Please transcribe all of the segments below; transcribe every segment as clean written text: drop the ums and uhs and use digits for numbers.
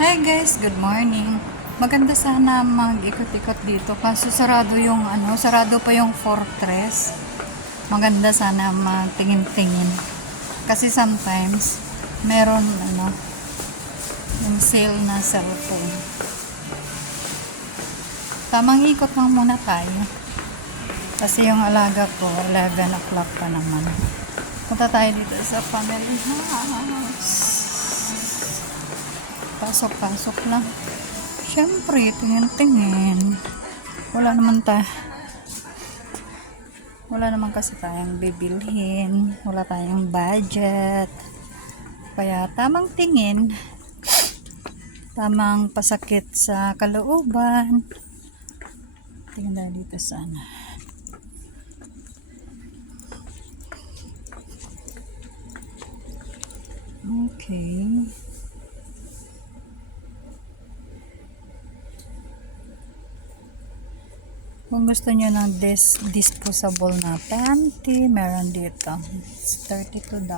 Hi guys, good morning. Maganda sana mag-ikot-ikot dito kaso sarado yung sarado pa yung fortress. Maganda sana magtingin-tingin. Kasi sometimes meron yung sale na cellphone. Tamang ikot lang muna tayo. Kasi yung alaga ko 11 o'clock pa naman. Punta tayo dito sa family house. Pasok-pasok lang. Siyempre, tingin-tingin. Wala naman kasi tayong bibilhin. Wala tayong budget. Kaya tamang tingin. Tamang pasakit sa kalooban. Tingnan tayo dito sana. Okay. Kung gusto nyo ng disposable na panty, meron dito. It's $32.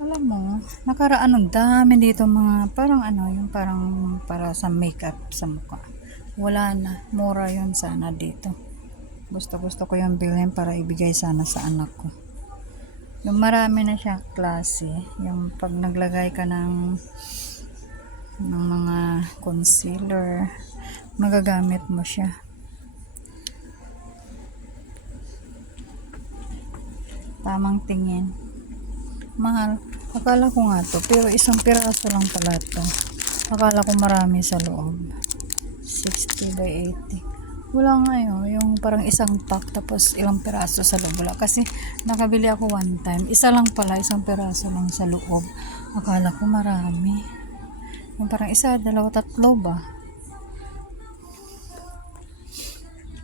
Alam mo, nakaraan ang dami dito mga parang yung parang para sa makeup sa mukha. Wala na. Mura yun sana dito. Gusto ko yung bilhin para ibigay sana sa anak ko. Yung marami na siyang klase. Yung pag naglagay ka ng mga concealer, magagamit mo siya. Tamang tingin. Mahal. Akala ko nga to, pero isang piraso lang pala to. Akala ko marami sa loob. 60 by 80. Wala nga yung parang isang pack tapos ilang piraso sa loob. Wala. Kasi nakabili ako one time. Isa lang pala, isang piraso lang sa loob. Akala ko marami. Yung parang isa, dalawa, tatlo ba?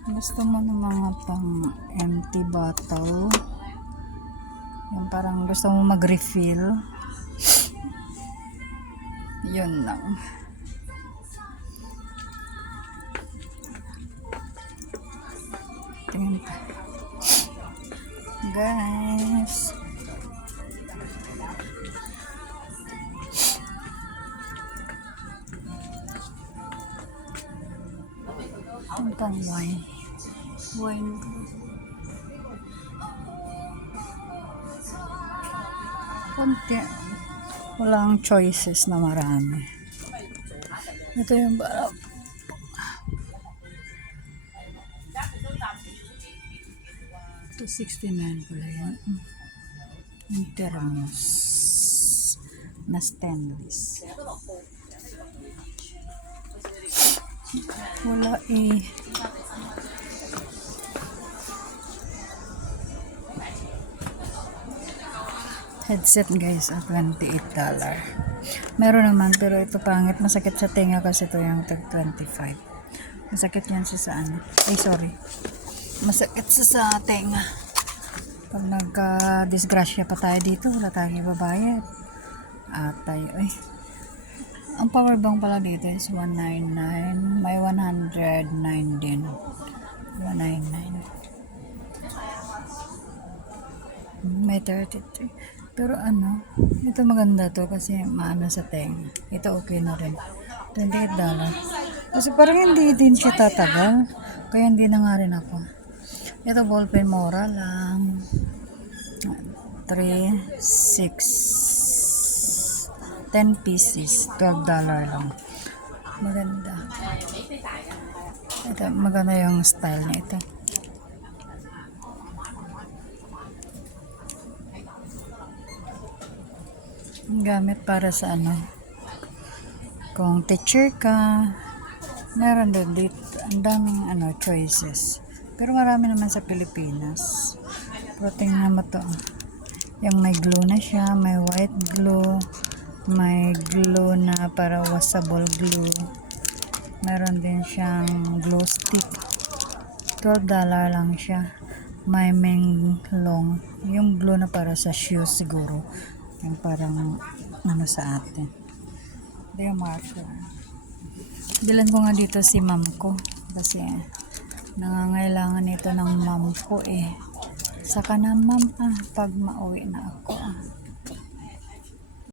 Gusto mo ng mga pang empty bottle? Yung parang gusto mo mag-refill? Yun lang. Tingnan pa. Guys. Ang pang wine. Konti. Walang choices na marami. Ito yung parang $269 pala yan. Yung thermos na stainless. Wala headset guys at $28. Meron naman pero ito pangit, masakit sa tenga kasi ito yung tag 25. Masakit yan sa sorry, masakit sa tenga. Pag nagka-disgrasya pa tayo dito, wala tayong ibabayad at tayo ang power bank pala dito is $199. May $109 din. $199. May 33. Pero ito maganda to kasi maano sa tenga. Ito okay na rin. $28. Kasi parang hindi din siya tatagal. Kaya hindi na nga rin ako. Ito ballpen mura lang. 3, 6, 10 pieces. $12 lang. Maganda. Ito, maganda yung style niya ito. Gamit para sa kung teacher ka, meron din dito ang daming choices, pero marami naman sa Pilipinas. Pero tingnan mo to, yung may glue na siya, may white glue, may glue na para washable glue, meron din siyang glue stick. $12 lang siya. May menglong, yung glue na para sa shoes siguro, yung parang sa atin. Ito yung marker. Bilan ko nga dito si ma'am ko kasi nangangailangan nito ng ma'am ko Saka na ma'am pag mauwi na ako